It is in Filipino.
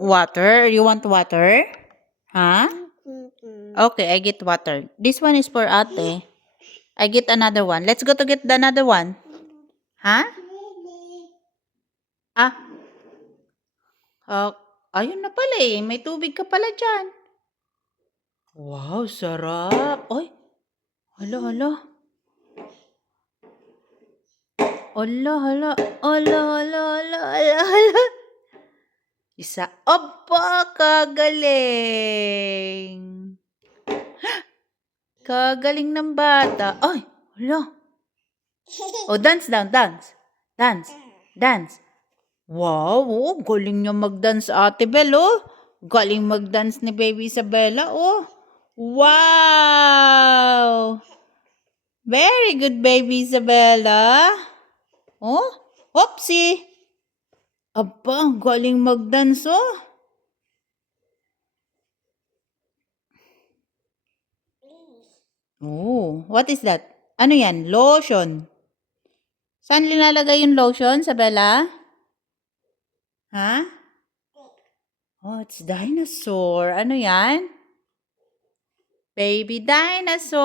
Water? You want water? Huh? Okay, I get water. This one is for ate. I get another one. Let's go to get the another one. Huh? Ah, ayun na pala eh. May tubig ka pala dyan. Wow, sarap. Oy, hala, hala. Hala, hala. Hala, hala, hala, hala, hala. Isa. Opa, kagaling. Kagaling ng bata. Ay, hala. Oh, dance down, dance. Dance, dance. Wow, oh, galing niya mag-dance Ate Bel, oh. Galing mag-dance ni Baby Isabella, oh. Wow! Very good, Baby Isabella. Oh, oopsie. Aba, galing mag-dance, oh. Oh, what is that? Ano yan? Lotion. Saan linalagay yung lotion, Isabella? Ha? Oh, it's dinosaur. Ano yan? Baby dinosaur.